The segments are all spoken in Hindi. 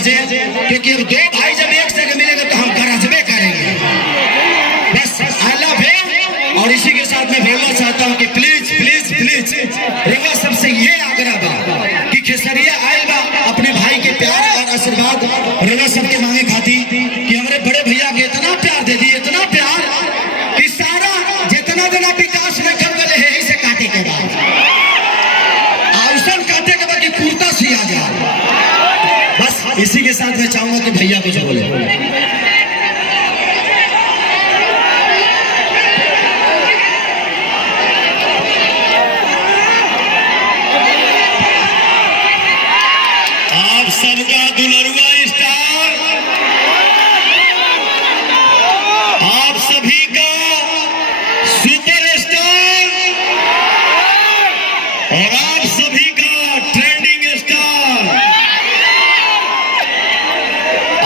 गरजे, क्योंकि अब दो भाई जब एक जगह मिलेंगे तो हम गरजबे करेंगे। बस आई लव यू। और इसी के साथ मैं बोलना चाहता हूँ कि प्लीज प्लीज प्लीज रवा सबसे ये आग्रह बा कि खेसरिया आयल बा अपने भाई के प्यार और आशीर्वाद रवा सबके मांगे खाती कि हमारे बड़े भैया के इतना प्यार दे दी, इतना प्यार कि सारा जितना देना विकास में कर गए है इसे काटे के बाद आउसन काटे के बाद कुर्ता सिया जाए। बस इसी के साथ मैं चाहूंगा कि भैया कुछ बोले। सबका दुलरुआ स्टार, आप सभी का सुपर स्टार और आप सभी का ट्रेंडिंग स्टार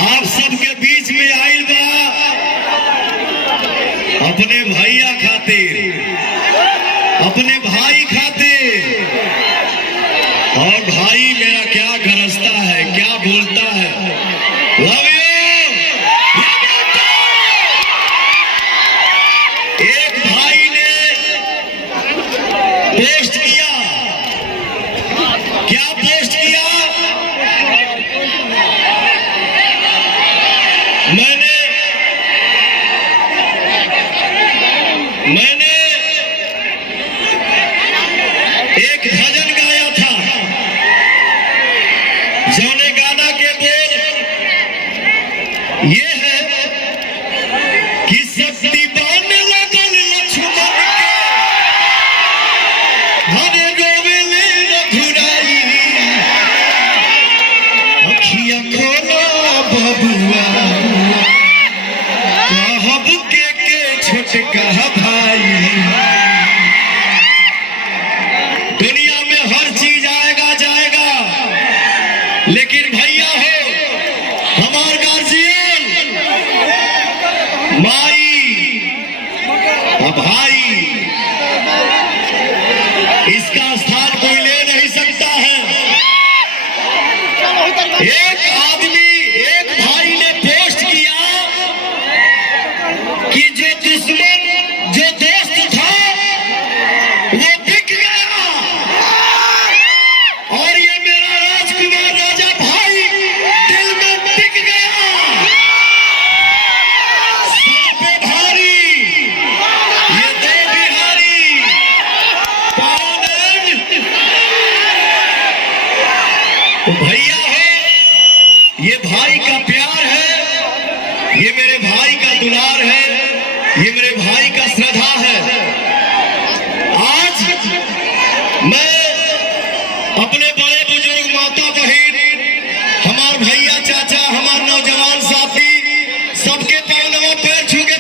आप सबके बीच में आइल बा अपने भैया खातिर, अपने भाई खातिर। और भाई मेरा क्या गरजता है, क्या बोलता है, लव यू। एक भाई ने पोस्ट किया, क्या पोस्ट किया, मैंने एक भजन गाया था, जौने गाना के बोल ये है कि शक्ति बान लगन लक्ष्मण के हरे गोविले रघुराई, अखिया खोलो बबुआ कहब के छोटका भाई। दुनिया में हर चीज आएगा जाएगा, लेकिन भैया हो हमार गार्जियन, माई और भाई, इसका स्थान कोई ले नहीं सकता है। एक आदमी, एक भाई ने पोस्ट किया कि जो दुश्मन, जो दोस्त था वो बिक गया और ये मेरा राजकुमार राजा भाई दिल में बिक गया। सर पे भारी ये दो बिहारी पावन। तो भैया हो, ये भाई का प्यार है, ये मेरे भाई का दुलार है, ये मेरे भाई का श्रद्धा है। आज मैं अपने बड़े बुजुर्ग माता बहन, हमार भैया चाचा, हमार नौजवान साथी सबके पैर पैर छू के